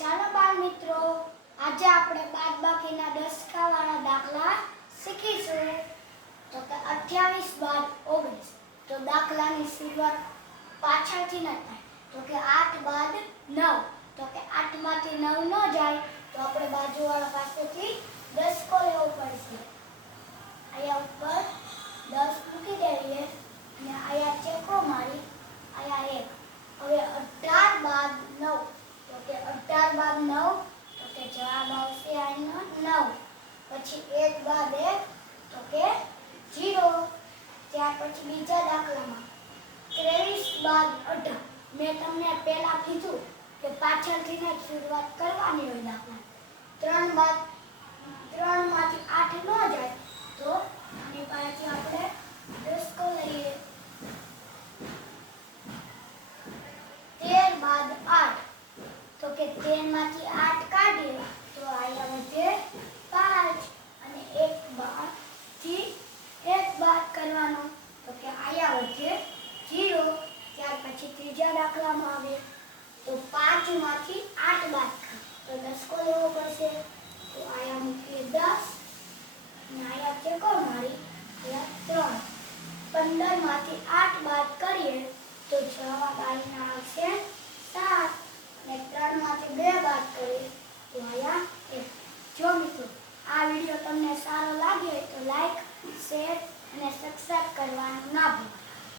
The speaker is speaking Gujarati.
ચાલો બાળ મિત્રો, આજે આપણે બાદબાકીના દસકાવાળા દાખલા શીખીશું. તો કે અઠ્યાવીસ બાદ ઓગણીસ, તો દાખલાની શરૂઆત પાછળથી ન થાય. તો કે આઠ બાદ નવ, તો કે આઠમાંથી નવ ન જાય. તો આપણે બાજુવાળા પાસેથી દસકો લેવો પડશે. અહીંયા ઉપર દસ મૂકી દઈએ અને અહીંયા ચેકો મારી, અહીંયા એક. હવે અઢાર બાદ નવ કે બાદ નવ, તો કે જવાબ આવશે આનો નવ. પછી એક બાદ એક તો કે જીરો. ત્યાર પછી બીજા દાખલામાં ત્રેવીસ બાદ અઢાર. મેં તમને પહેલાં કીધું કે પાછળથી જ શરૂઆત કરવાની હોય દાખલા. ત્રણ બાદ ત્રણમાંથી આઠ ન જાય તો આની પાસેથી આપણે દસકો લઈએ તેર બાદ આઠ તો કે તેરમાંથી આઠ કાઢીએ, તો અહીંયા વધે પાંચ અને એક બાદથી એક બાદ કરવાનો. તો કે અહીંયા વધે જીરો, ત્યાર પછી ત્રીજા દાખલામાં આવે, તો પાંચમાંથી આઠ બાદ તો દસકો લેવો પડશે. તો અહીંયા મૂકીએ દસ, અને અહીંયા ચેકો મારી, અહીંયા ત્રણ. પંદરમાંથી આઠ બાદ કરીએ, તો જવાબ અહીંયા આવશે સાત ને ત્રણમાંથી બે બાદ કરીએ તો અહીંયા એક જો મિત્રો આ વીડિયો તમને સારો લાગે તો લાઈક શેર અને સબસ્ક્રાઈબ કરવાનું ના ભૂલતા